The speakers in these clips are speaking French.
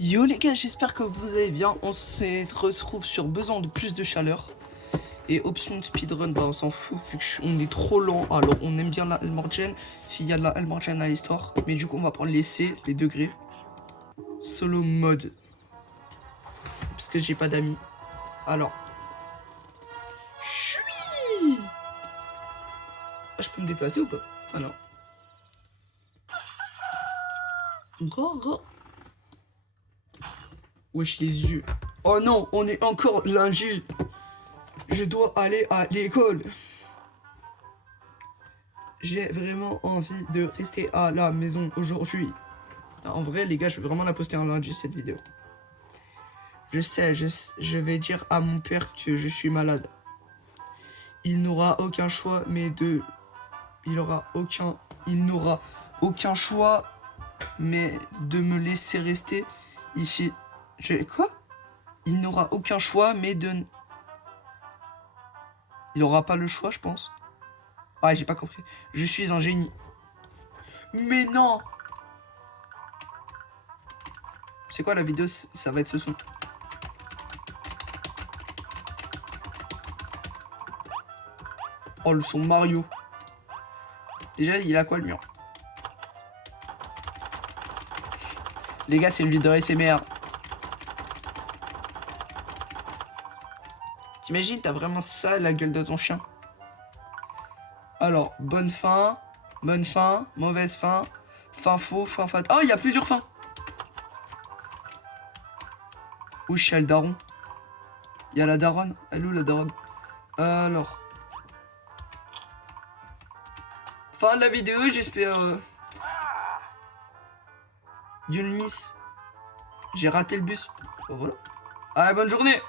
Yo les gars, j'espère que vous allez bien. On se retrouve sur besoin de plus de chaleur. Et option speedrun, bah on s'en fout vu qu'on est trop lent. Alors on aime bien la Elmorgen s'il y a de la Elmorgen à l'histoire. Mais du coup on va prendre les C, les degrés. Solo mode. Parce que j'ai pas d'amis. Alors. Chui. Ah, je peux me déplacer ou pas? Ah non. Go. Wesh les yeux. Oh non, on est encore lundi. Je dois aller à l'école. J'ai vraiment envie de rester à la maison aujourd'hui. En vrai, les gars, je vais vraiment la poster un lundi, cette vidéo. Je sais, je vais dire à mon père que je suis malade. Il n'aura aucun choix, mais de... Il n'aura aucun choix, mais de me laisser rester ici. Quoi? Il n'aura aucun choix, mais de... Il n'aura pas le choix, je pense. Ouais, j'ai pas compris. Je suis un génie. Mais non! C'est quoi la vidéo? Ça va être ce son. Oh, le son Mario. Déjà, il a quoi le mur? Les gars, c'est une vidéo SMR. T'imagines, t'as vraiment ça, la gueule de ton chien. Alors, bonne fin, mauvaise fin, fin faux, fin fat. Oh, il y a plusieurs fins. Où je suis le daron? Il y a la daronne. Elle est où la daronne? Alors. Fin de la vidéo, j'espère. D'une miss. J'ai raté le bus. Oh, voilà. Allez, bonne journée.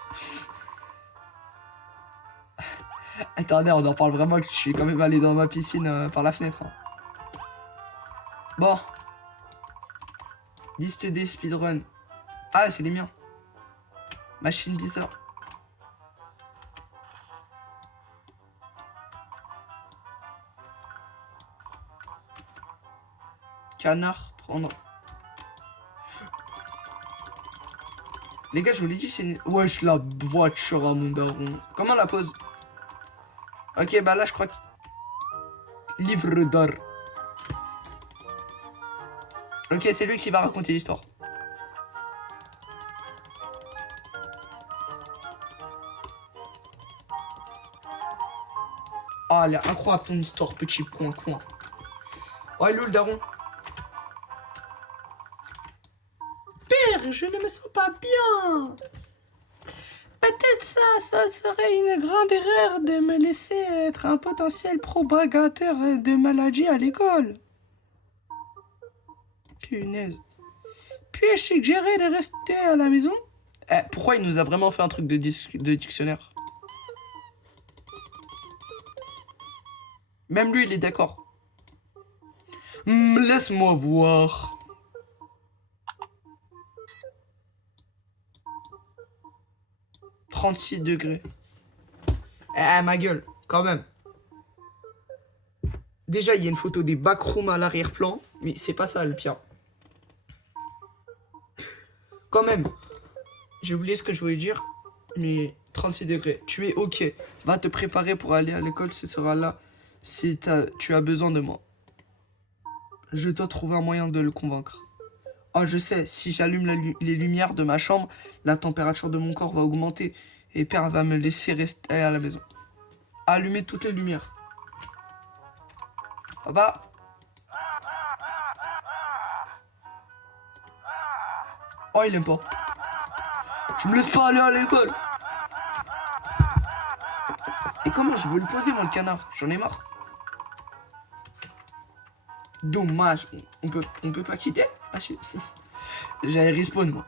Attendez, on en parle vraiment que je suis quand même allé dans ma piscine par la fenêtre. Hein. Bon. Liste des speedrun. Ah, c'est les miens. Machine bizarre. Canard, prendre. Les gars, je vous l'ai dit, c'est une... Wesh, la voiture à mon daron. Comment la pose? Ok, bah là, je crois que... Livre d'or. Ok, c'est lui qui va raconter l'histoire. Ah, elle est incroyable ton histoire, petit coin. Oh, il est où le daron? Père, je ne me sens pas bien. Peut-être ça serait une grande erreur de me laisser être un potentiel propagateur de maladies à l'école. Punaise. Puis-je suggérer de rester à la maison? Pourquoi il nous a vraiment fait un truc de dictionnaire? Même lui, il est d'accord. Laisse-moi voir. « 36 degrés. » Ma gueule, quand même. Déjà, il y a une photo des backrooms à l'arrière-plan, mais c'est pas ça le pire. Quand même. J'ai oublié ce que je voulais dire, mais 36 degrés. Tu es ok. Va te préparer pour aller à l'école, ce sera là si tu as besoin de moi. Je dois trouver un moyen de le convaincre. Oh, je sais, si j'allume les lumières de ma chambre, la température de mon corps va augmenter et Père va me laisser rester à la maison. Allumer toutes les lumières. Papa? Oh, il aime pas. Je me laisse pas aller à l'école. Et comment je veux le poser, moi, le canard? J'en ai marre. Dommage. On peut pas quitter? Ah, si. J'allais respawn, moi.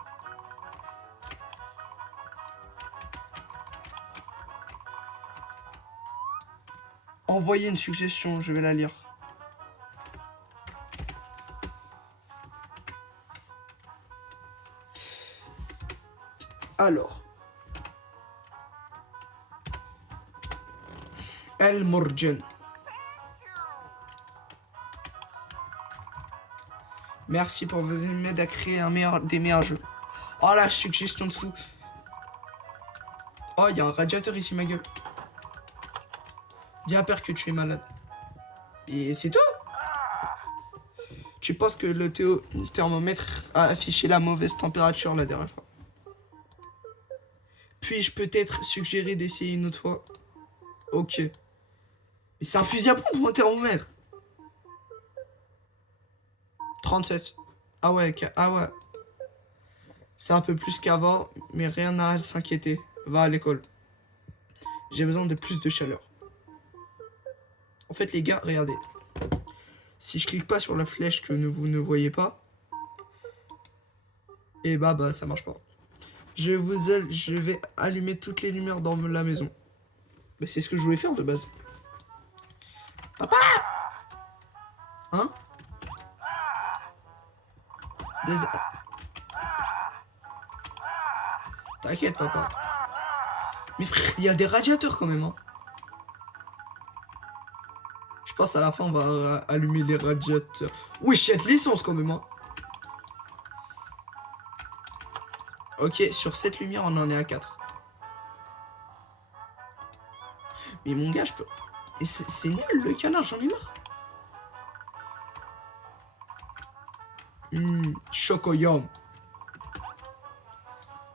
Envoyer une suggestion, je vais la lire. Alors. Elmorgen. Merci pour vos aides à créer des meilleurs jeux. Oh la suggestion de fou. Oh, il y a un radiateur ici, ma gueule. Dis à père que tu es malade. Et c'est tout. Tu penses que le thermomètre a affiché la mauvaise température la dernière fois. Puis-je peut-être suggérer d'essayer une autre fois? Ok. Mais c'est un fusil à pompe ou un thermomètre? 37. Ah ouais, ah ouais. C'est un peu plus qu'avant, mais rien à s'inquiéter. Va à l'école. J'ai besoin de plus de chaleur. En fait, les gars, regardez. Si je clique pas sur la flèche que vous ne voyez pas, et bah ça marche pas. Je vais allumer toutes les lumières dans la maison. Mais c'est ce que je voulais faire de base. Papa! Hein? T'inquiète, papa. Mais frère, il y a des radiateurs quand même, hein. Je pense à la fin, on va allumer les radiateurs. Oui, il y a de l'essence quand même, hein. Ok, sur cette lumière, on en est à 4. Mais mon gars, je peux... Et c'est nul, le canard, j'en ai marre. Chocoyam.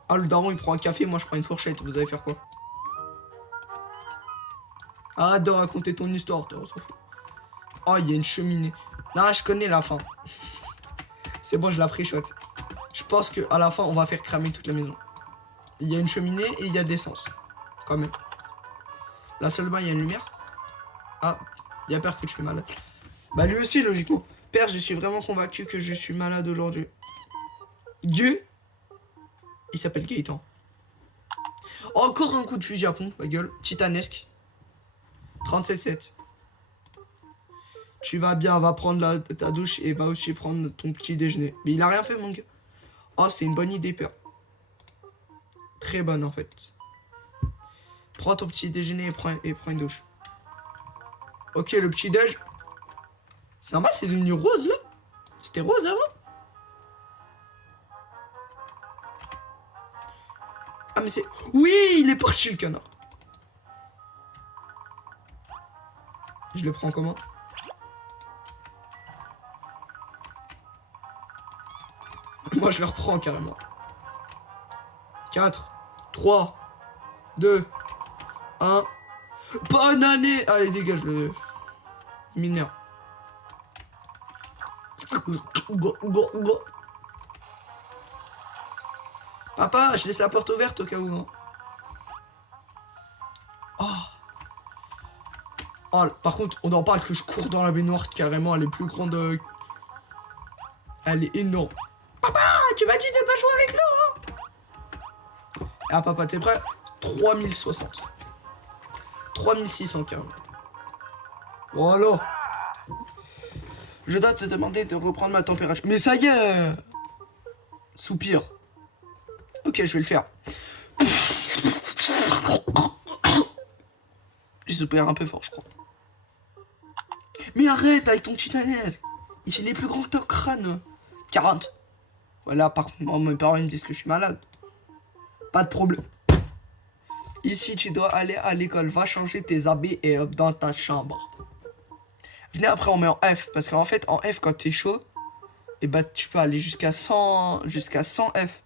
Ah, le daron, il prend un café, moi, je prends une fourchette. Vous allez faire quoi? Arrête de raconter ton histoire, on s'en fout. Oh, il y a une cheminée. Non, je connais la fin. C'est bon, je la pré-shot. Je pense qu'à la fin, on va faire cramer toute la maison. Il y a une cheminée et il y a de l'essence. Quand même. Là seulement, il y a une lumière. Ah, il y a peur que tu es malade. Bah, lui aussi, logiquement. Père, je suis vraiment convaincu que je suis malade aujourd'hui. Dieu. Il s'appelle Gaëtan. Encore un coup de fusil à pompe, ma gueule. Titanesque. 37,7. Tu vas bien, va prendre ta douche et va aussi prendre ton petit déjeuner. Mais il a rien fait, mon gars. Oh, c'est une bonne idée, père. Très bonne, en fait. Prends ton petit déjeuner et prends une douche. Ok, le petit déj. C'est normal, c'est devenu rose, là. C'était rose avant. Ah, mais c'est... Oui, il est parti, le canard. Je le prends comment? Moi, je le reprends carrément. 4, 3, 2, 1. Bonne année! Allez, dégage le mineur. Papa, je laisse la porte ouverte au cas où. Hein. Oh. Oh, par contre, on en parle que je cours dans la baignoire carrément. Elle est plus grande. Elle est énorme. Papa, tu m'as dit de pas jouer avec l'eau. Hein. Ah, papa, t'es prêt? 3060. 3600 carrément. Voilà. Je dois te demander de reprendre ma température. Mais ça y est. Soupir. Ok, je vais le faire. J'ai soupiré un peu fort, je crois. Mais arrête avec ton titanesque. Il est plus grand que ton crâne. 40. Voilà, par contre, mes parents ils me disent que je suis malade. Pas de problème. Ici, tu dois aller à l'école. Va changer tes habits et hop dans ta chambre. Venez après, on met en F. Parce qu'en fait, en F, quand t'es chaud, et bah, tu peux aller jusqu'à 100 F.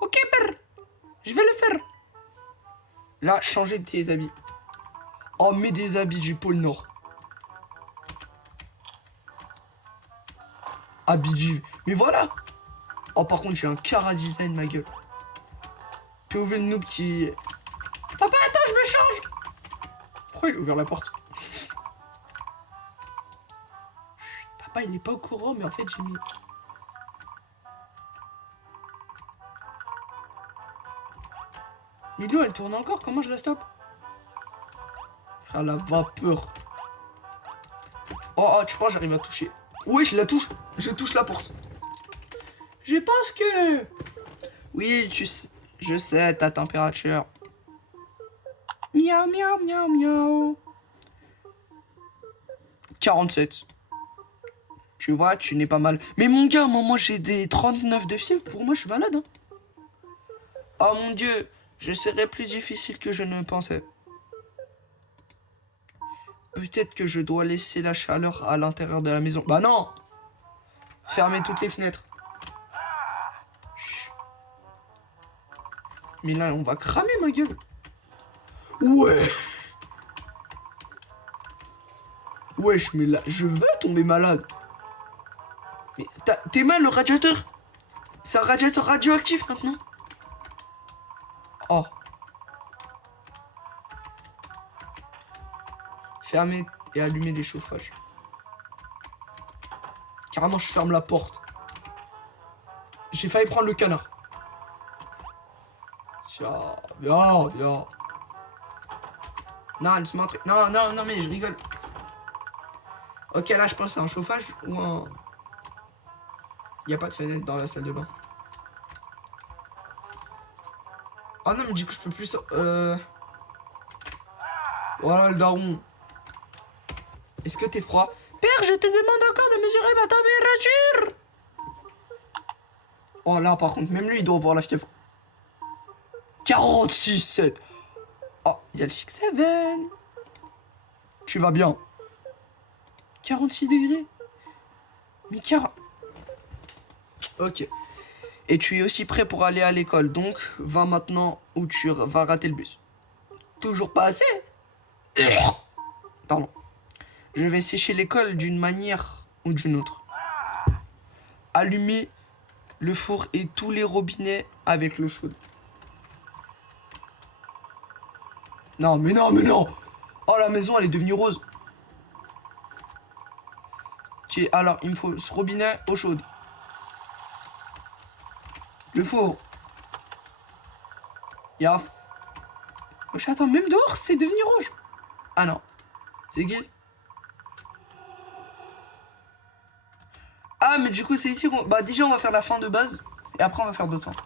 Ok, père. Je vais le faire. Là, changer tes habits. Oh, mets des habits du pôle Nord. Habits du... Mais voilà. Oh, par contre, j'ai un cara design, ma gueule. POV le noob qui... Papa, attends, je me change. Pourquoi il a ouvert la porte? Chut, papa, il est pas au courant, mais en fait, j'ai mis... Mais l'eau, elle tourne encore. Comment je la stoppe? Frère, la vapeur. Oh, tu penses j'arrive à toucher? Oui, je la touche. Je touche la porte. Je pense que... Oui, je sais ta température. Miaou, miaou, miaou, miaou. 47. Tu vois, tu n'es pas mal. Mais mon gars, moi j'ai des 39 de fièvre. Pour moi, je suis malade. Hein. Oh mon Dieu, je serais plus difficile que je ne pensais. Peut-être que je dois laisser la chaleur à l'intérieur de la maison. Bah non! Fermez toutes les fenêtres. Chut. Mais là, on va cramer, ma gueule. Ouais! Wesh, mais là, je vais tomber malade. Mais t'es mal, le radiateur? C'est un radiateur radioactif, maintenant. Oh. Fermez et allumez les chauffages. Carrément, je ferme la porte. J'ai failli prendre le canard. Tiens, viens, viens. Non, laisse-moi entrer. Non, non, non, mais je rigole. Ok, là, je pense que c'est un chauffage ou un... Il n'y a pas de fenêtre dans la salle de bain. Oh non, mais du coup, je peux plus... Voilà, le daron. Est-ce que t'es froid? Père, je te demande encore de mesurer ma température. Oh là, par contre, même lui, il doit avoir la fièvre. 46,7. Oh, il y a le 6-7. Tu vas bien. 46 degrés. Mais 40... Ok. Et tu es aussi prêt pour aller à l'école. Donc, va maintenant où tu vas rater le bus. Toujours pas assez? Pardon. Je vais sécher l'école d'une manière ou d'une autre. Allumer le four et tous les robinets avec l'eau chaude. Non, mais non, mais non! Oh, la maison, elle est devenue rose. Alors, il me faut ce robinet, eau chaude. Le four. Y'a... Wesh, attends, même dehors, c'est devenu rouge. Ah non. C'est qui? Ah, mais du coup, c'est ici qu'on... Bah, déjà, on va faire la fin de base. Et après, on va faire d'autres fins.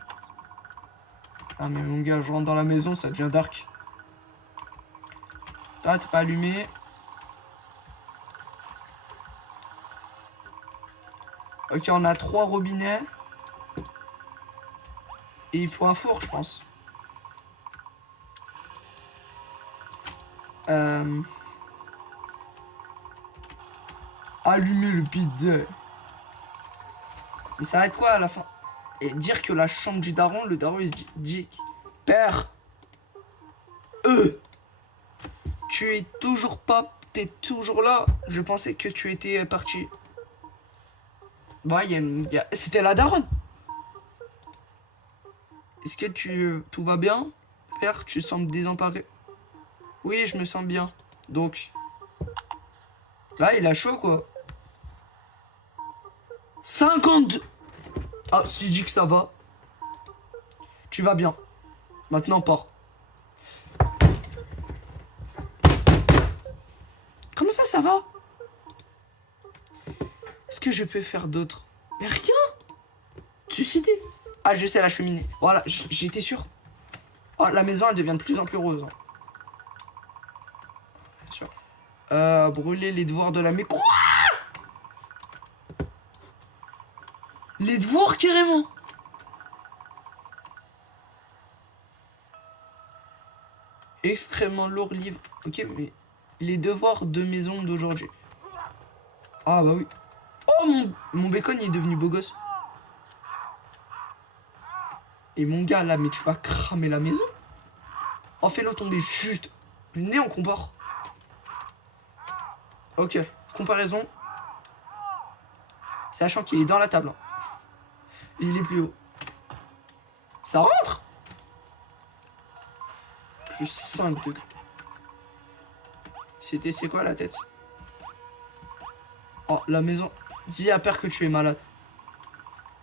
Ah, mais mon gars, je rentre dans la maison, ça devient dark. Ah, t'es pas allumé. Ok, on a 3 robinets. Et il faut un four, je pense. Allumer le bidet. Mais ça va être quoi à la fin? Et dire que la chambre du daron, le daron il se dit Père, tu es toujours pas, t'es toujours là. Je pensais que tu étais parti. Bah, c'était la daronne. Est-ce que tout va bien? Père, tu sembles désemparé. Oui, je me sens bien. Donc, là, il a chaud, quoi. 52. Ah, si je dis que ça va. Tu vas bien. Maintenant, pars. Comment ça va? Est-ce que je peux faire d'autre? Mais rien. Suicider. Ah, je sais, la cheminée. Voilà, j'étais sûr. Oh, la maison, elle devient de plus en plus rose. Bien sûr. Brûler les devoirs de la mais quoi? Les devoirs, carrément. Extrêmement lourd livre. Ok, mais les devoirs de maison d'aujourd'hui. Ah, bah oui. Oh, mon bacon, il est devenu beau gosse. Et mon gars, là, mais tu vas cramer la maison? Oh, fais-le tomber juste. Né, on compare. Ok, comparaison. Sachant qu'il est dans la table. Hein. Et il est plus haut. Ça rentre? Plus 5 degrés. C'est quoi la tête? Oh, la maison. Dis à père que tu es malade.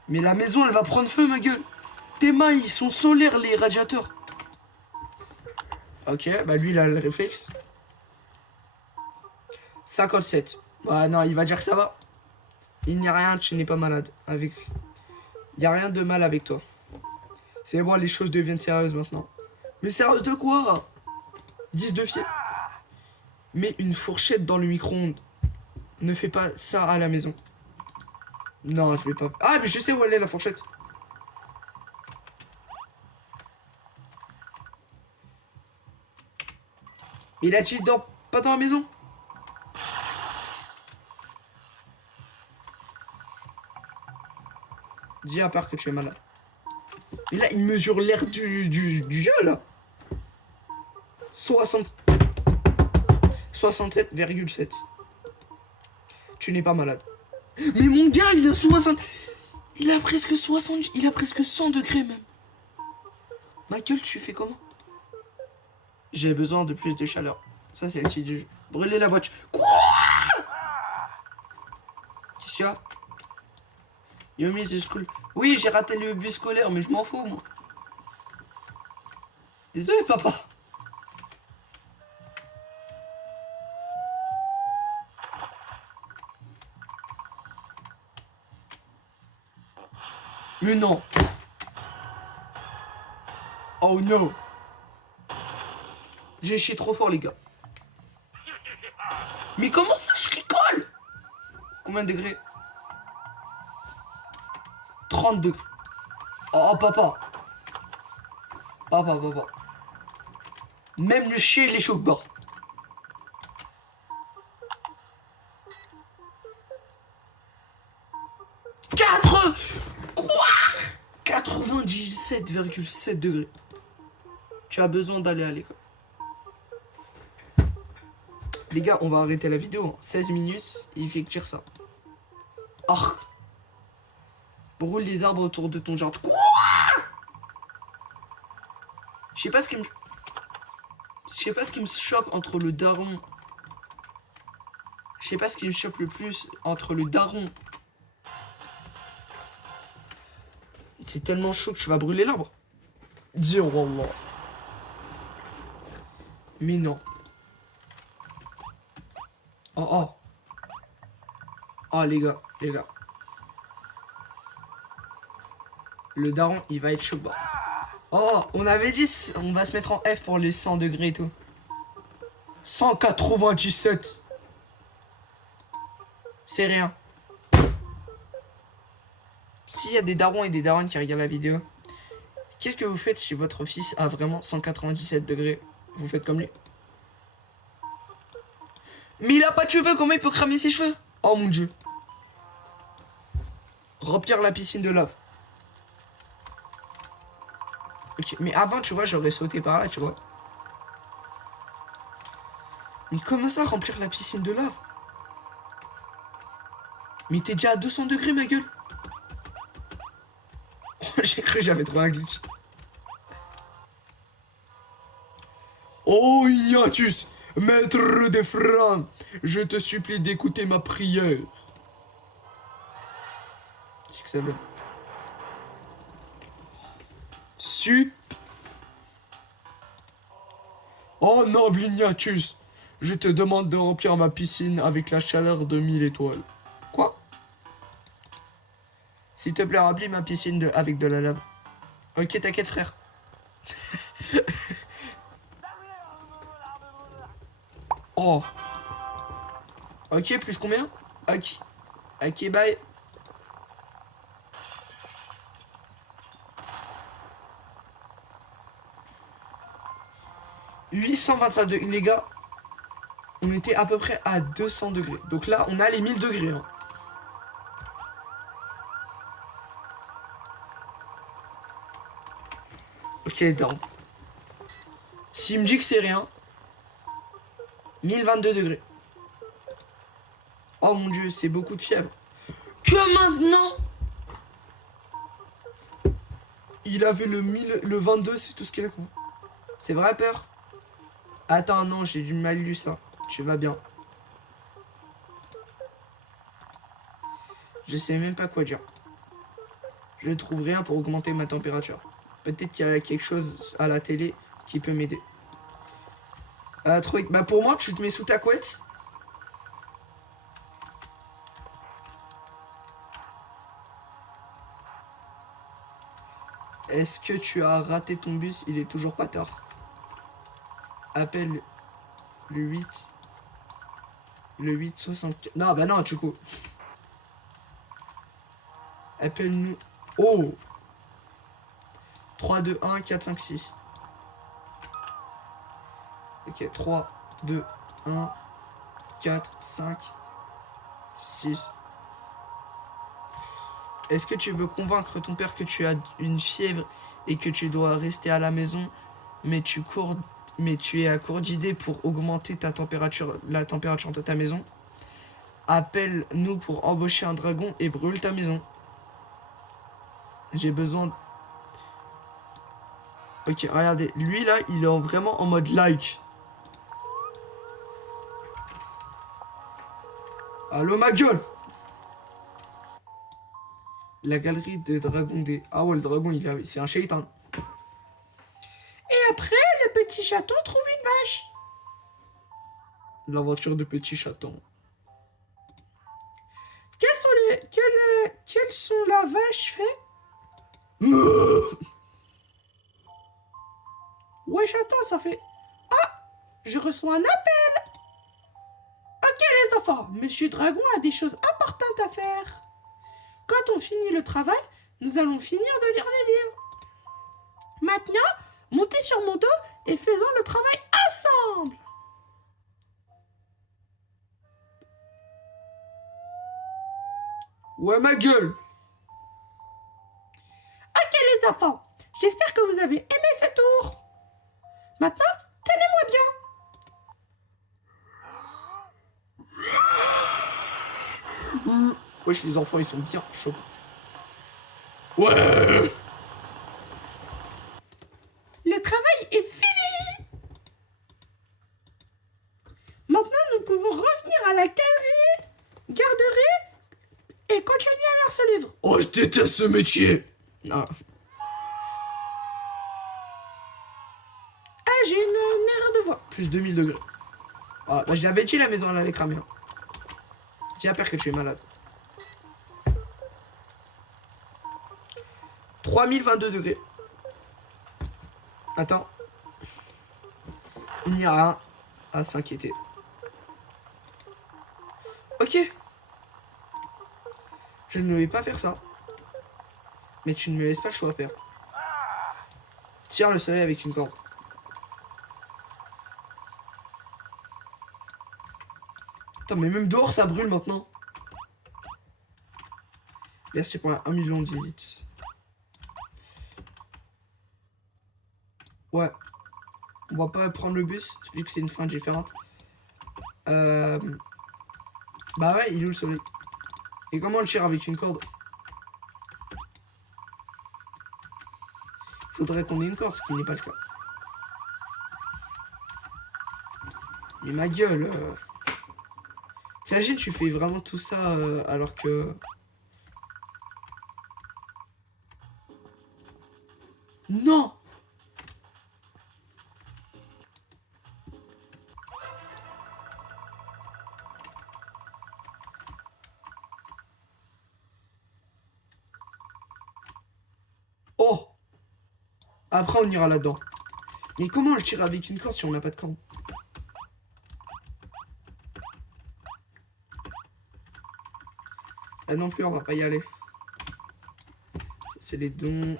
Mais la maison, elle va prendre feu, ma gueule. Tes mains, ils sont solaires, les radiateurs. Ok, bah lui, il a le réflexe. 57. Bah non, il va dire que ça va. Il n'y a rien, tu n'es pas malade. Il n'y a rien de mal avec toi. C'est bon, les choses deviennent sérieuses maintenant. Mais sérieuses de quoi? 10 de fièvre. Mets une fourchette dans le micro-ondes. Ne fais pas ça à la maison. Non, je vais pas... Ah, mais je sais où elle est, la fourchette. Il a dit pas dans la maison. Dis à part que tu es malade. Mais là, il mesure l'air du jeu, là. 60... 67,7. Tu n'es pas malade. Mais mon gars, il a 60... Il a presque 60... Il a presque 100 degrés, même. Ma gueule, tu fais comment? J'ai besoin de plus de chaleur. Ça, c'est le titre du jeu. Brûler la voiture. Quoi? Qu'est-ce qu'il y a? You miss the school. Oui, j'ai raté le bus scolaire, mais je m'en fous, moi. Désolé, papa. Mais non. Oh no. J'ai chié trop fort, les gars. Mais comment ça, je rigole? Combien de degrés? 30 degrés. Oh, papa. Papa. Même le chien, il est chaud bord. Quoi? 97,7 degrés. Tu as besoin d'aller à l'école. Les gars, on va arrêter la vidéo. 16 minutes, et il fait que dire ça. Ah. Roule les arbres autour de ton jardin. Quoi? Je sais pas ce qui me... Je sais pas ce qui me choque entre le daron. Je sais pas ce qui me choque le plus entre le daron. C'est tellement chaud que tu vas brûler l'arbre. Dis oh wallah. Mais non. Oh. Oh les gars. Le daron, il va être chaud. Oh, on avait dit, on va se mettre en F pour les 100 degrés et tout. 197. C'est rien. S'il y a des darons et des daronnes qui regardent la vidéo, qu'est-ce que vous faites si votre fils a vraiment 197 degrés? Vous faites comme lui. Mais il a pas de cheveux, comment il peut cramer ses cheveux? Oh mon dieu. Remplir la piscine de lave. Ok, mais avant, tu vois, j'aurais sauté par là, tu vois. Mais comment ça, remplir la piscine de lave? Mais t'es déjà à 200 degrés, ma gueule. Oh, j'ai cru que j'avais trouvé un glitch. Oh, Ignatius, maître des francs, je te supplie d'écouter ma prière. C'est que ça veut. Oh, noble Ignatius, je te demande de remplir ma piscine avec la chaleur de 1000 étoiles. Quoi? S'il te plaît, remplis ma piscine avec de la lave. Ok, t'inquiète, frère. Oh. Ok, plus combien? Ok. Ok, bye. « 825 degrés, les gars. On était à peu près à 200 degrés. Donc là, on a les 1000 degrés. Hein. Ok, down. S'il me dit que c'est rien, 1022 degrés. Oh mon dieu, c'est beaucoup de fièvre. Que maintenant? Il avait le 22, c'est tout ce qu'il a. C'est vrai, peur? Attends, non, j'ai du mal lu ça. Tu vas bien. Je sais même pas quoi dire. Je ne trouve rien pour augmenter ma température. Peut-être qu'il y a quelque chose à la télé qui peut m'aider. Bah pour moi, tu te mets sous ta couette. Est-ce que tu as raté ton bus? Il est toujours pas tard. Appelle le 8. Le 864. Non, bah non, du coup. Appelle-nous. Oh 3, 2, 1, 4, 5, 6. Ok, 3, 2, 1, 4, 5, 6. Est-ce que tu veux convaincre ton père que tu as une fièvre et que tu dois rester à la maison, mais tu es à court d'idées pour augmenter la température de ta maison? Appelle-nous pour embaucher un dragon et brûle ta maison. J'ai besoin... Ok, regardez. Lui, là, il est vraiment en mode like. Allô, ma gueule! La galerie des dragons des... Ah ouais, le dragon, c'est un shaitan. Et après, le petit chaton trouve une vache. L'aventure de petit chaton. Quelles sont la vache fait? Ouais, chaton, ça fait... Ah, je reçois un appel. Ok, les enfants, Monsieur Dragon a des choses importantes à faire. Quand on finit le travail, nous allons finir de lire les livres. Maintenant, montez sur mon dos et faisons le travail ensemble. Ouais, ma gueule. Ok, les enfants, j'espère que vous avez aimé ce tour. Maintenant, tenez-moi bien. Wesh, les enfants, ils sont bien chauds. Ouais. Le travail est fini. Maintenant, nous pouvons revenir à la garderie et continuer à lire ce livre. Oh, je déteste ce métier. Non. Ah, j'ai une erreur de voix. Plus 2000 degrés. Ah, bah, je l'avais dit, la maison, elle allait cramer. Dis à père que tu es malade. 3022 degrés. Attends. Il n'y a rien à s'inquiéter. Ok. Je ne vais pas faire ça. Mais tu ne me laisses pas le choix, père. Tire le soleil avec une corde. Putain, mais même dehors, ça brûle maintenant. Merci pour 1 million de visites. Ouais. On va pas prendre le bus, vu que c'est une fin différente. Bah ouais, il est où le soleil? Et comment on le tire avec une corde? Faudrait qu'on ait une corde, ce qui n'est pas le cas. Mais ma gueule... T'imagines, tu fais vraiment tout ça alors que... Non! Oh! Après, on ira là-dedans. Mais comment le tirer avec une corde si on n'a pas de corde? Ah non plus, on va pas y aller. Ça, c'est les dons.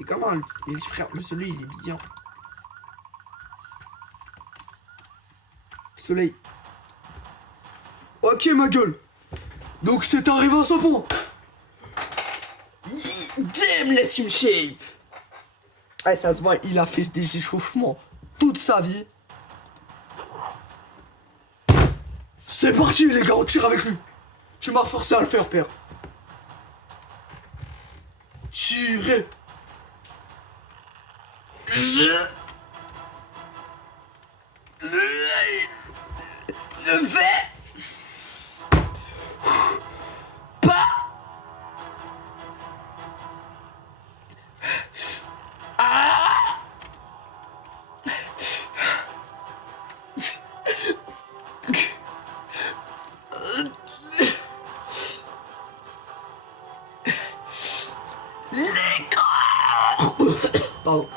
Et comment les frères, le soleil, il est bien. Soleil. Ok, ma gueule. Donc c'est arrivé à ce point. Damn la team shape. Ah, ça se voit, il a fait des échauffements toute sa vie. C'est parti les gars, on tire avec lui. Tu m'as forcé à le faire, père. Tirez. Je ne vais pas. Pardon.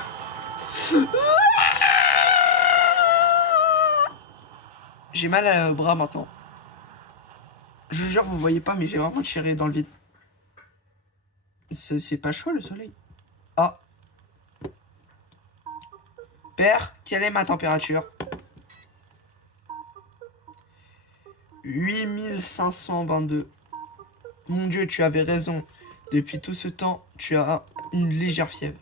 J'ai mal au bras maintenant. Je vous jure, vous voyez pas, mais j'ai vraiment tiré dans le vide. C'est pas chaud le soleil. Ah. Père, quelle est ma température? 8522. Mon Dieu, tu avais raison. Depuis tout ce temps, tu as une légère fièvre.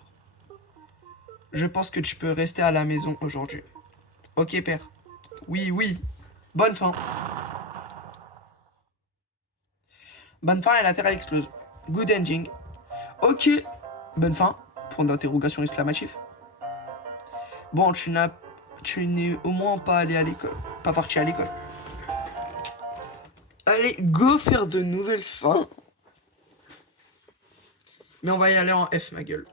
Je pense que tu peux rester à la maison aujourd'hui. Ok, père. Oui, oui. Bonne fin. Bonne fin et la Terre elle explose. Good ending. Ok. Bonne fin. Point d'interrogation exclamatif. Bon, tu n'es au moins pas allé à l'école. Pas parti à l'école. Allez, go faire de nouvelles fins. Mais on va y aller en F, ma gueule.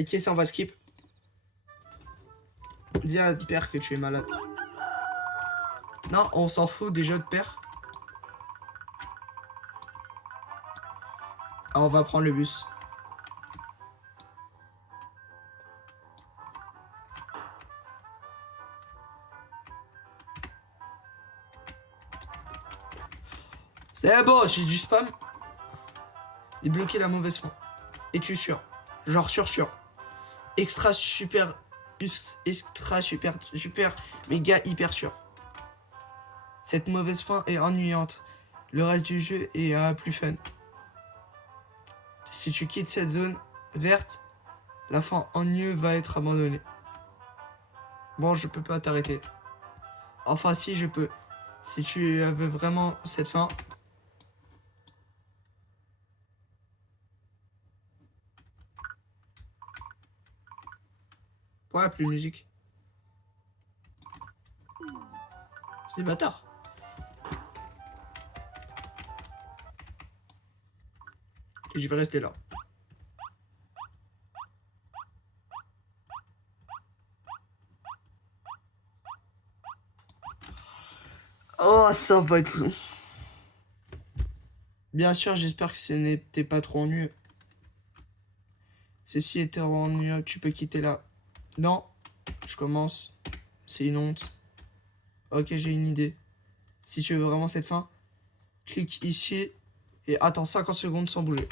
Ok, ça on va skip. Dis à père que tu es malade. Non, on s'en fout déjà de père. Ah, on va prendre le bus. C'est bon, j'ai du spam. Débloquer la mauvaise foi. Es-tu sûr? Genre sûr. Extra super, méga hyper sûr. Cette mauvaise fin est ennuyante. Le reste du jeu est plus fun. Si tu quittes cette zone verte, la fin ennuyeuse va être abandonnée. Bon, je peux pas t'arrêter. Enfin, si, je peux. Si tu veux vraiment cette fin. Ouais, plus de musique. C'est bâtard. Et je vais rester là. Oh, ça va être long. Bien sûr, j'espère que ce n'était pas trop ennuyeux. Ceci était ennuyeux, tu peux quitter là. Non, je commence. C'est une honte. Ok, j'ai une idée. Si tu veux vraiment cette fin, clique ici et attends 50 secondes sans bouger.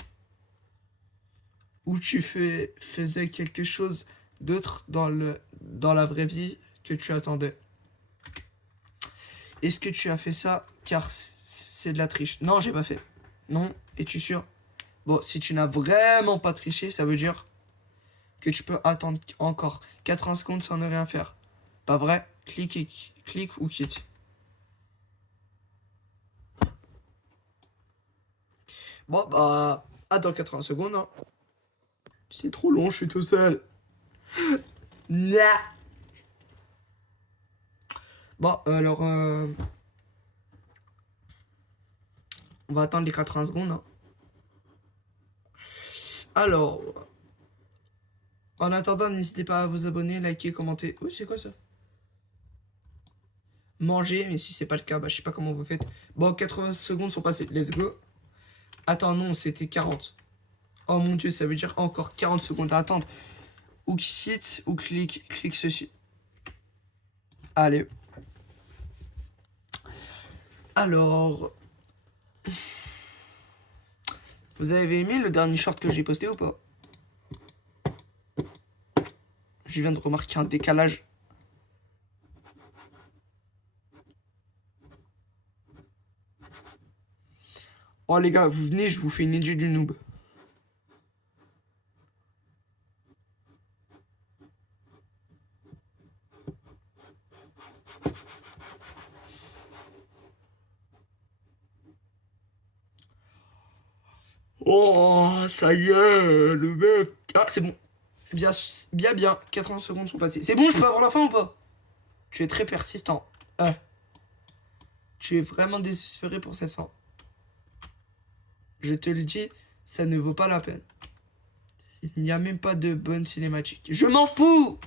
Ou tu faisais quelque chose d'autre dans la vraie vie que tu attendais. Est-ce que tu as fait ça car c'est de la triche? Non, j'ai pas fait. Non, es-tu sûr? Bon, si tu n'as vraiment pas triché, ça veut dire que tu peux attendre encore 80 secondes sans ne rien faire. Pas vrai? Clique ou quitte. Bon, bah, attends 80 secondes. Hein. C'est trop long, je suis tout seul. Nah. Bon, alors, on va attendre les 80 secondes. Hein. Alors, en attendant, n'hésitez pas à vous abonner, liker, commenter. Oui, c'est quoi ça? Manger, mais si c'est pas le cas, bah, je sais pas comment vous faites. Bon, 80 secondes sont passées, let's go. Attends, non, c'était 40. Oh mon dieu, ça veut dire encore 40 secondes à attendre. Ou quitte, ou clique ceci. Allez. Alors... Vous avez aimé le dernier short que j'ai posté ou pas? Je viens de remarquer un décalage. Oh les gars, vous venez, je vous fais une étude du noob. Oh, ça y est, le mec. Ah, c'est bon. Bien. 80 secondes sont passées. C'est bon, je peux avoir la fin ou pas? Tu es très persistant. Tu es vraiment désespéré pour cette fin. Je te le dis, ça ne vaut pas la peine. Il n'y a même pas de bonne cinématique. Je m'en fous!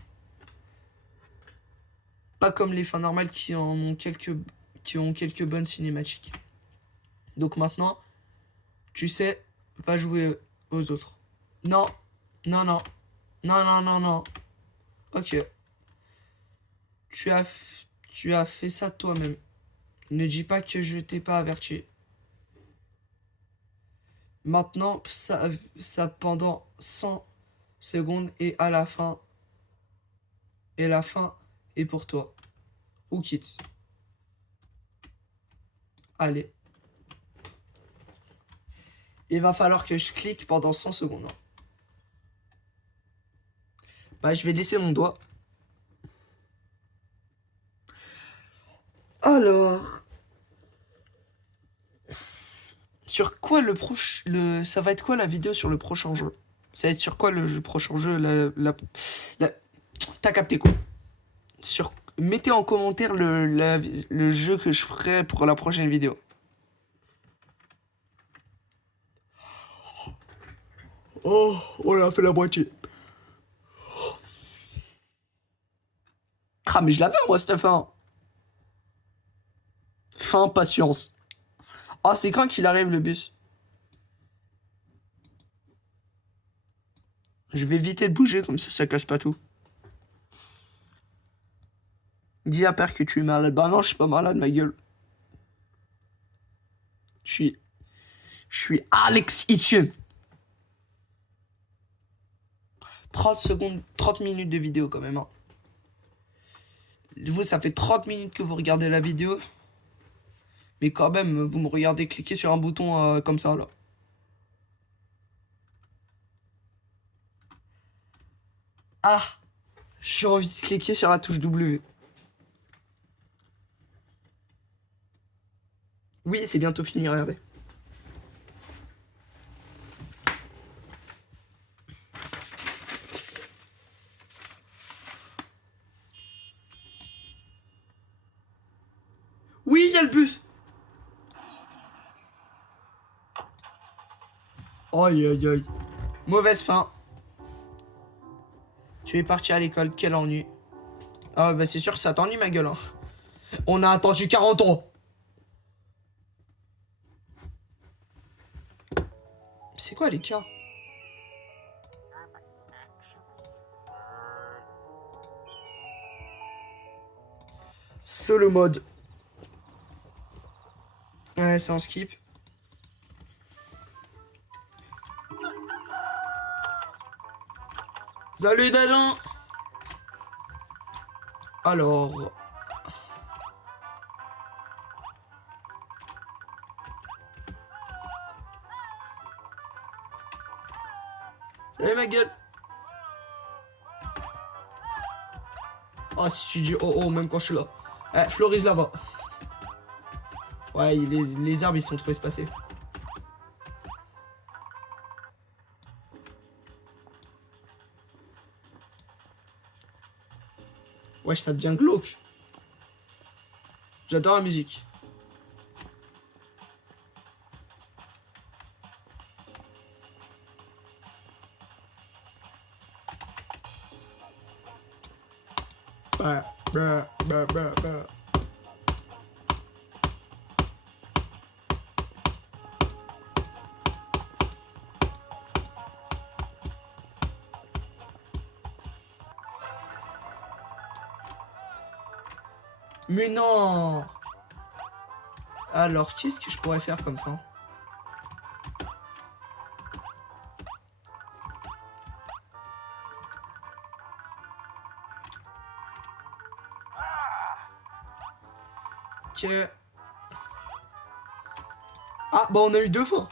Pas comme les fins normales qui ont quelques bonnes cinématiques. Donc maintenant, tu sais, va jouer aux autres. Non. Non, non. Non, non, non, non. Ok. Tu as fait ça toi-même. Ne dis pas que je t'ai pas averti. Maintenant, ça pendant 100 secondes et à la fin. Et la fin est pour toi. Ou quitte. Allez. Il va falloir que je clique pendant 100 secondes. Bah, je vais laisser mon doigt. Alors. Sur quoi ça va être quoi la vidéo sur le prochain jeu? Ça va être sur quoi le prochain jeu T'as capté quoi? Mettez en commentaire le jeu que je ferai pour la prochaine vidéo. Oh, on a fait la moitié. Ah, mais je l'avais, moi, cette fin. Fin, patience. Ah, c'est quand qu'il arrive, le bus? Je vais éviter de bouger, comme ça casse pas tout. Dis à père que tu es malade. Bah non, je suis pas malade, ma gueule. Je suis Alex Hitchen. 30 secondes, 30 minutes de vidéo quand même. Hein. Vous, ça fait 30 minutes que vous regardez la vidéo. Mais quand même, vous me regardez cliquer sur un bouton comme ça, là. Ah! J'ai envie de cliquer sur la touche W. Oui, c'est bientôt fini, regardez. Oui, il y a le bus. Aïe, aïe, aïe. Mauvaise fin. Tu es parti à l'école, quel ennui. Ah bah c'est sûr que ça t'ennuie, ma gueule. Hein. On a attendu 40 ans. C'est quoi les cas? Solo mode. Ouais, c'est en skip. Salut Dadin. Alors... Salut ma gueule. Ah si tu dis oh oh même quand je suis là. Eh, Floris là-bas. Ouais, les arbres ils sont trop espacés. Wesh, ça devient glauque. J'adore la musique. Bah, bah, bah, bah, bah. Mais non! Alors, qu'est-ce que je pourrais faire comme fin? Ok. Ah, bah on a eu deux fins.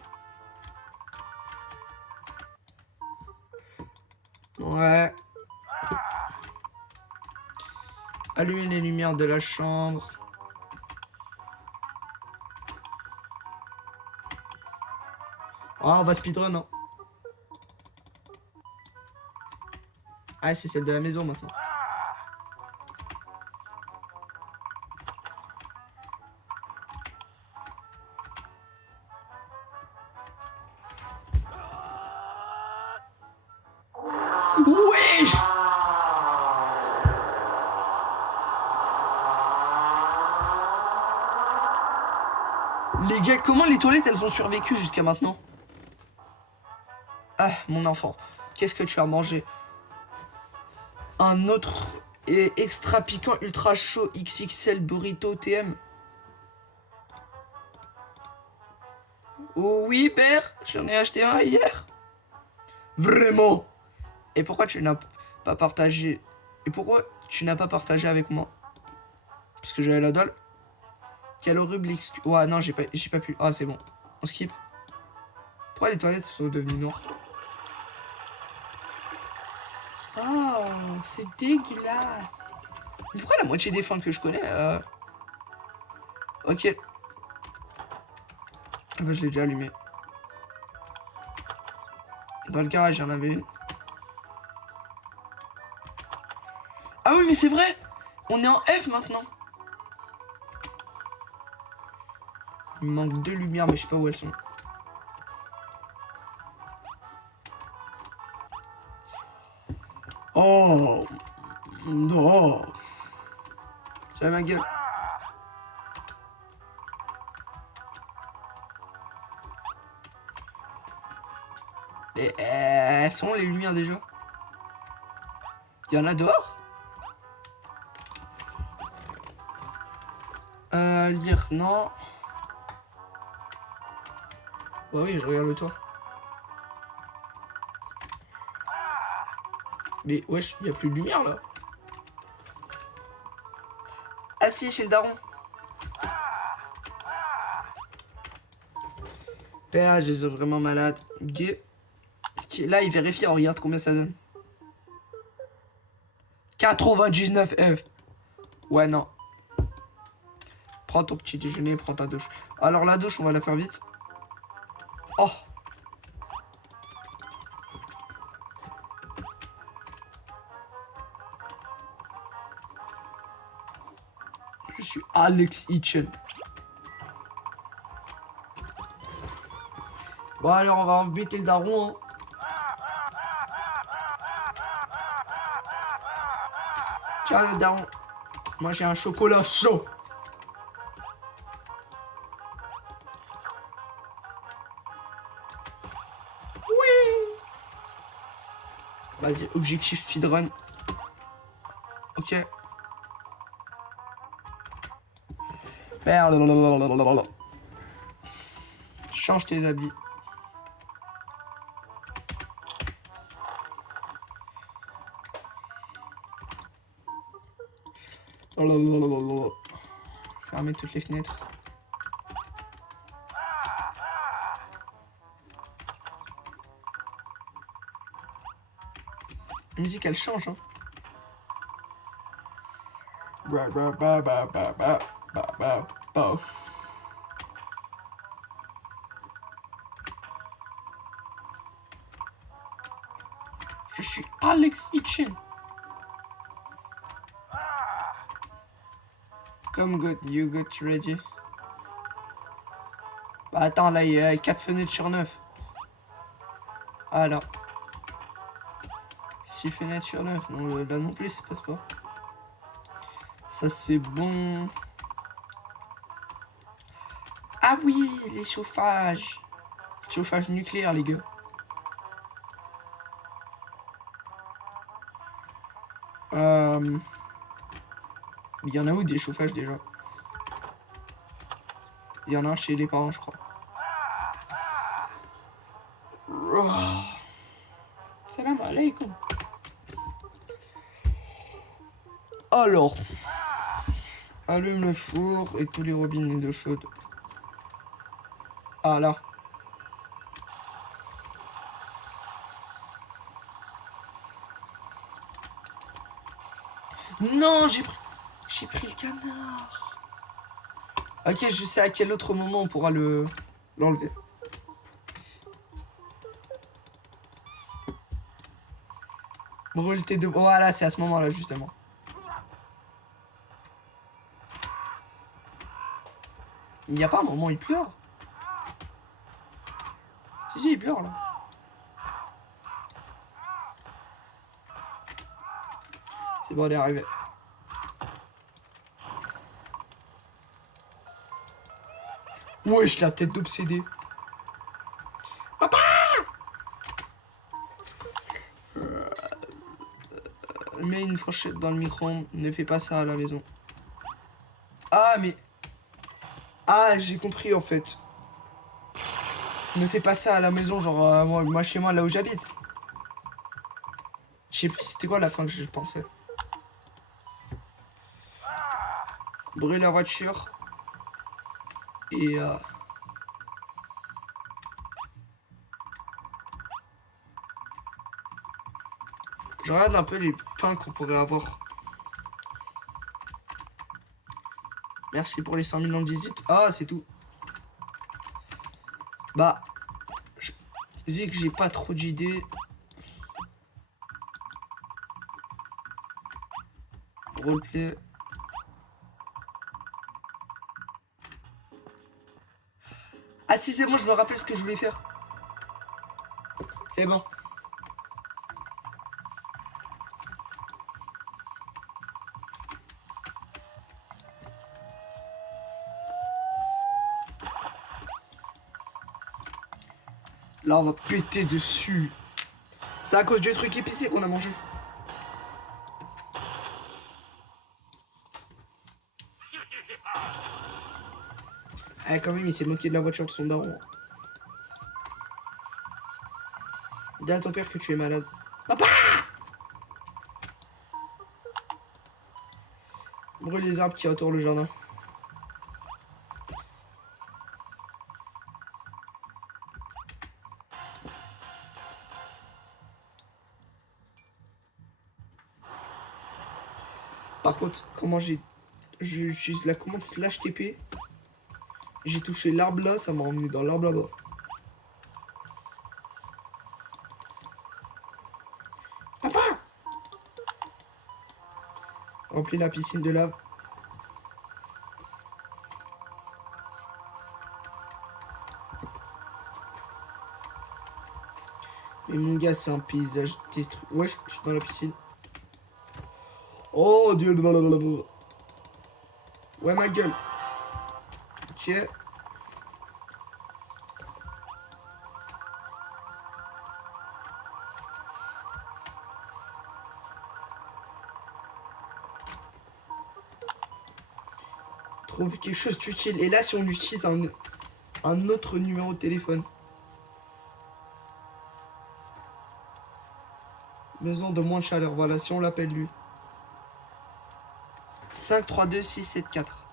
Ouais. Allumer les lumières de la chambre. Ah, on va speedrun, hein. Ah, c'est celle de la maison maintenant. Wesh! Les gars, comment les toilettes elles ont survécu jusqu'à maintenant? mon enfant, qu'est-ce que tu as mangé? Un autre extra piquant ultra chaud XXL burrito TM. Oh oui, père, j'en ai acheté un hier. Vraiment? Et pourquoi tu n'as pas partagé? Et pourquoi tu n'as pas partagé avec moi? Parce que j'avais la dalle. Quelle horrible excuse. Ouais, non, j'ai pas pu. Ah, c'est bon. On skip. Pourquoi les toilettes sont devenues noires? Oh, c'est dégueulasse. Mais pourquoi la moitié des fins que je connais Ok. Ah bah, je l'ai déjà allumé. Dans le garage, il y en avait une. Ah oui, mais c'est vrai. On est en F maintenant. Il me manque 2 lumières, mais je sais pas où elles sont. Oh non. J'avais ma gueule. Et elles sont où les lumières déjà? Il y en a dehors? Lire, non. Bah oui, je regarde le toit. Mais wesh, il n'y a plus de lumière là. Ah si, chez le daron. Père, je les ai vraiment malades. Gay. Là, il vérifie, on regarde combien ça donne. 99 F. Ouais, non. Prends ton petit déjeuner, prends ta douche. Alors la douche, on va la faire vite. Oh. Je suis Alex Hitchen. Bon, alors on va embêter le daron. Hein. Tiens, le daron. Moi, j'ai un chocolat chaud. Oui. Vas-y, objectif feedrun. Ok. Change tes habits. Fermez toutes les fenêtres. La musique elle change hein. Je suis Alex Hitchen. Come good, you got ready. Bah attends, là il y a 4 fenêtres sur 9. Alors. 6 fenêtres sur 9. Non, là non plus, ça passe pas. Ça c'est bon. Ah oui, les chauffages. Chauffage nucléaire, les gars. Il y en a où des chauffages déjà? Il y en a un chez les parents, je crois. Salam alaikum. Alors, allume le four et tous les robinets d'eau chaude. Ah là. Non, j'ai pris le canard. Ok, je sais à quel autre moment on pourra l'enlever. Brûle tes deux. Voilà, c'est à ce moment-là, justement. Il n'y a pas un moment où il pleure. Si, il pleure, là. C'est bon, elle est arrivée. Wesh, la tête d'obsédé. Papa! mets une fourchette dans le micro-ondes. Ne fais pas ça à la maison. Ah, mais... Ah, j'ai compris, en fait. Ne fais pas ça à la maison, genre, moi chez moi, là où j'habite. Je sais plus c'était quoi la fin que je pensais. Brûle la voiture. Et... je regarde un peu les fins qu'on pourrait avoir. Merci pour les 100 millions de visites. Ah, c'est tout. Bah, vu que j'ai pas trop d'idées... Roleplay... Ah si, c'est bon, je me rappelle ce que je voulais faire. C'est bon. Là, on va péter dessus. C'est à cause du truc épicé qu'on a mangé. Ah, quand même, il s'est moqué de la voiture de son daron. Dis à ton père que tu es malade. Papa! Brûle les arbres qui entourent le jardin. Par contre, comment j'utilise la commande slash TP. J'ai touché l'arbre là, ça m'a emmené dans l'arbre là-bas. Papa! Remplis la piscine de lave. Mais mon gars, c'est un paysage destruit. Ouais, je suis dans la piscine. Oh Dieu, blablabla. Ouais, ma gueule. Tiens. Trouve quelque chose d'utile. Et là, si on utilise un autre numéro de téléphone. Besoin de moins de chaleur. Voilà, si on l'appelle lui. 5, 3, 2, 6, 7, 4.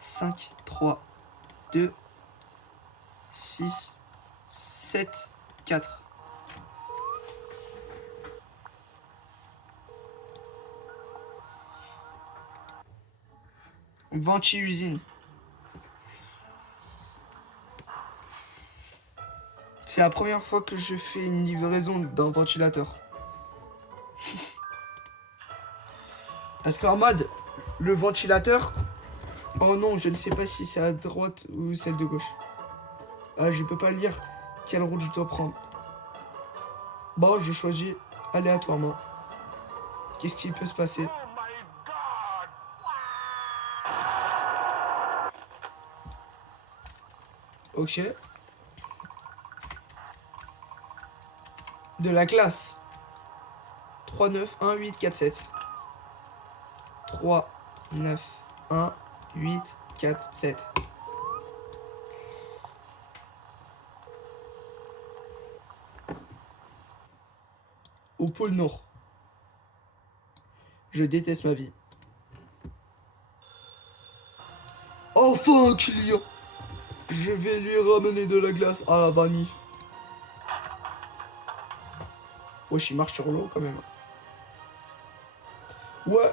5, 3, 2, 6, 7, 4. Venti-usine. C'est la première fois que je fais une livraison d'un ventilateur. Parce qu'en mode, le ventilateur... Oh non, je ne sais pas si c'est à droite ou celle de gauche. Ah, je peux pas lire quelle route je dois prendre. Bon, je choisis aléatoirement. Qu'est-ce qui peut se passer? Ok. De la classe. 3, 9, 1, 8, 4, 7. 3, 9, 1, 8, 4, 7. Au pôle Nord. Je déteste ma vie. Enfin, un client! Je vais lui ramener de la glace à la vanille. Wesh, il marche sur l'eau quand même. Ouais.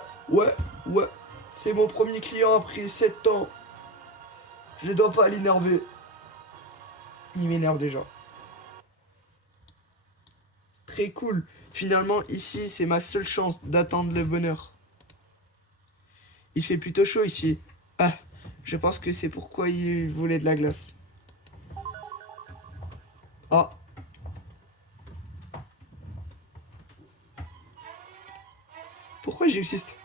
C'est mon premier client après 7 ans. Je ne dois pas l'énerver. Il m'énerve déjà. Très cool. Finalement, ici, c'est ma seule chance d'atteindre le bonheur. Il fait plutôt chaud ici. Ah, je pense que c'est pourquoi il voulait de la glace. Ah. Pourquoi j'existe?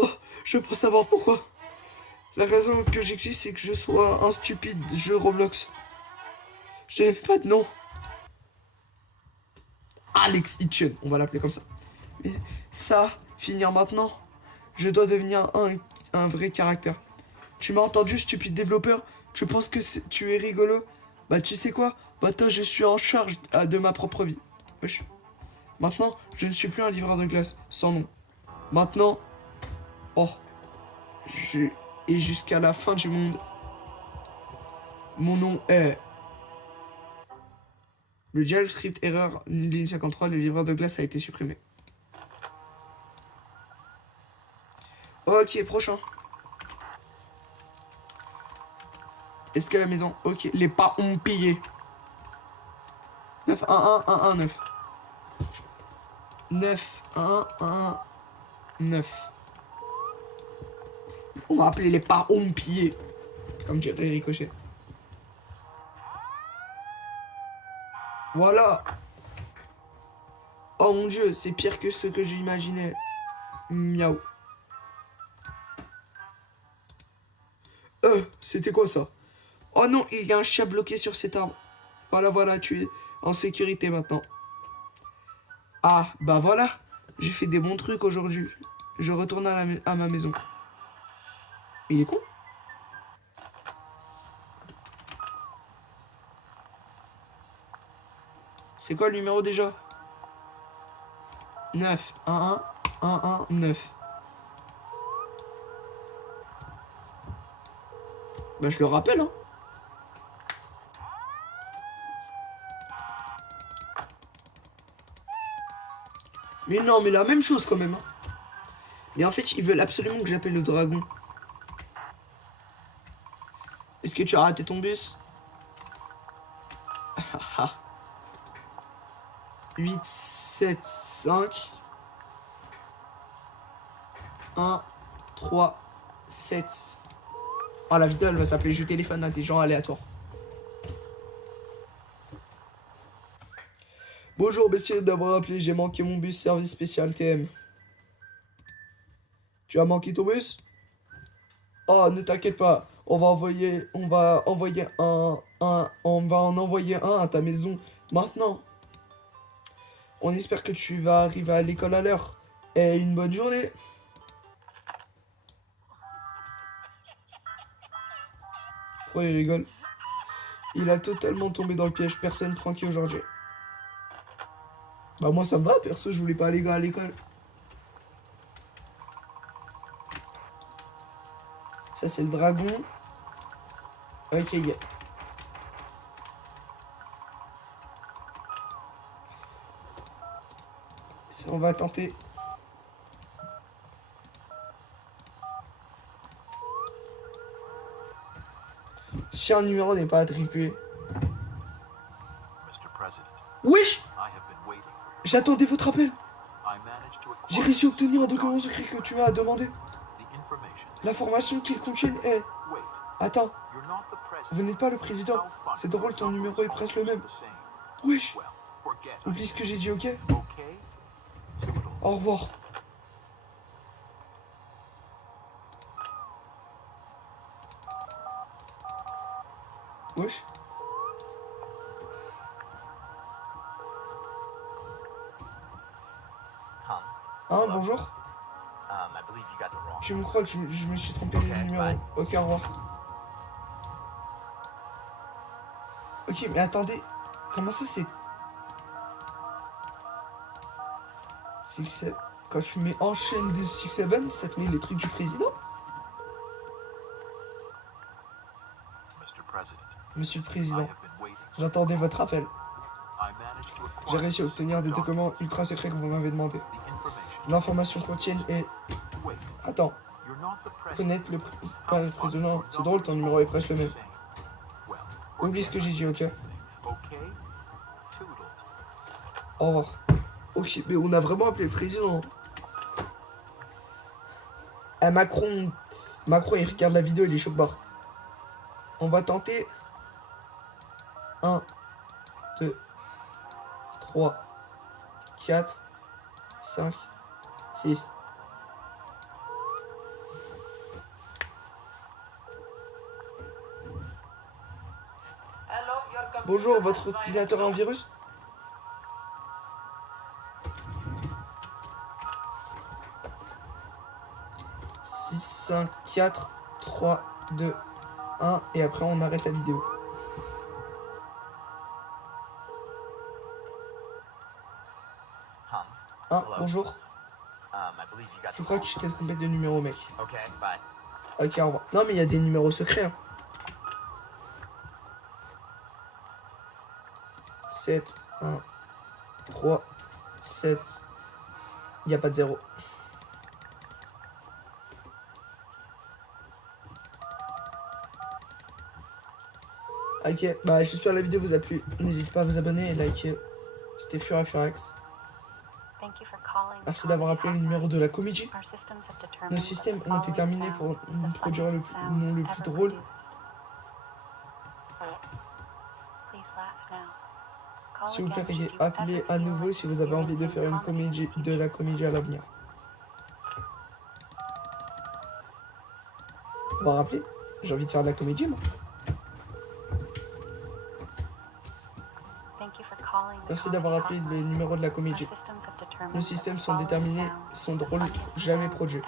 Oh, je peux savoir pourquoi. La raison que j'existe, c'est que je sois un stupide jeu Roblox. Je n'ai pas de nom. Alex Hitchen, on va l'appeler comme ça. Mais ça, finir maintenant. Je dois devenir un vrai caractère. Tu m'as entendu, stupide développeur? Tu penses que tu es rigolo? Bah tu sais quoi? Bah toi, je suis en charge de ma propre vie. Wesh. Maintenant, je ne suis plus un livreur de glace, sans nom. Maintenant, oh, et jusqu'à la fin du monde, mon nom est... Le JavaScript erreur, ligne 53, le livreur de glace a été supprimé. Ok, prochain. Est-ce que la maison... Ok, les pas ont pillé. 9, 1, 1, 1, 1, 9. 9, 1, 1, 9. On va appeler les pas ont pillé. Comme dirait Ricochet. Voilà. Oh mon dieu, c'est pire que ce que j'imaginais. Miaou. C'était quoi ça? Oh non, il y a un chat bloqué sur cet arbre. Voilà, voilà, tu es en sécurité maintenant. Ah, bah voilà. J'ai fait des bons trucs aujourd'hui. Je retourne à ma maison. Il est con? C'est quoi le numéro déjà? 9, 1, 1, 1, 1, 9. Bah je le rappelle, hein. Mais non, mais la même chose quand même. Hein. Mais en fait, ils veulent absolument que j'appelle le dragon. Est-ce que tu as raté ton bus? 8, 7, 5. 1, 3, 7. Oh, la vidéo, elle va s'appeler Je téléphone à des gens aléatoires. Bonjour, messieurs, d'avoir appelé. J'ai manqué mon bus service spécial TM. Tu as manqué ton bus? Oh, ne t'inquiète pas. On va en envoyer un à ta maison maintenant. On espère que tu vas arriver à l'école à l'heure. Et une bonne journée. Pourquoi il rigole? Il a totalement tombé dans le piège. Personne prend qui aujourd'hui. Bah moi ça me va, perso, je voulais pas aller à l'école. Ça c'est le dragon. Ok, yeah. On va tenter. Si un numéro n'est pas attribué. Wesh! J'attendais votre appel. J'ai réussi à obtenir un document secret que tu m'as demandé. L'information qu'il contient est... Attends, vous n'êtes pas le président. C'est drôle, ton numéro est presque le même. Wesh! Oublie ce que j'ai dit, ok? Au revoir. Wesh? Hein, bonjour? Tu me crois que je me suis trompé de numéro. Ok, au revoir. Ok, mais attendez. Comment ça, c'est... Quand tu mets enchaîne de 6-7, ça te met les trucs du président? Monsieur le Président, j'attendais votre appel. J'ai réussi à obtenir des documents ultra secrets que vous m'avez demandé. L'information contienne est... Attends. Connaître le président. C'est drôle, ton numéro est presque le même. Oublie ce que j'ai dit, ok? Au revoir. Ok, mais on a vraiment appelé le président. Ah, Macron, il regarde la vidéo, il est choc-barre. On va tenter. 1, 2, 3, 4, 5, 6. Bonjour, votre ordinateur a un virus? 6, 5, 4, 3, 2, 1. Et après, on arrête la vidéo. Ah, bonjour. Je crois que tu t'es trompé de numéro, mec. Ok, au revoir. Non, mais il y a des numéros secrets. Hein. 7, 1, 3, 7. Il n'y a pas de 0. Ok, bah j'espère que la vidéo vous a plu. N'hésitez pas à vous abonner et liker. C'était Furax. Merci d'avoir appelé le numéro de la comédie. Nos systèmes ont été terminés pour nous produire le nom le plus drôle. S'il vous plaît, appelez à nouveau si vous avez envie de faire une comédie, de la comédie à l'avenir. On va rappeler. J'ai envie de faire de la comédie, moi. Merci d'avoir appelé le numéro de la comédie. Nos systèmes sont déterminés, sont drôles, jamais produits.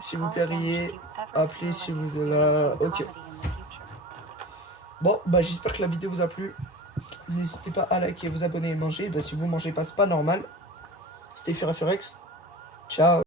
S'il vous plaît, riez, appelez si vous êtes là. Ok. Bon, bah j'espère que la vidéo vous a plu. N'hésitez pas à liker, vous abonner et manger. Bah, si vous mangez pas, c'est pas normal. C'était Furax. Ciao.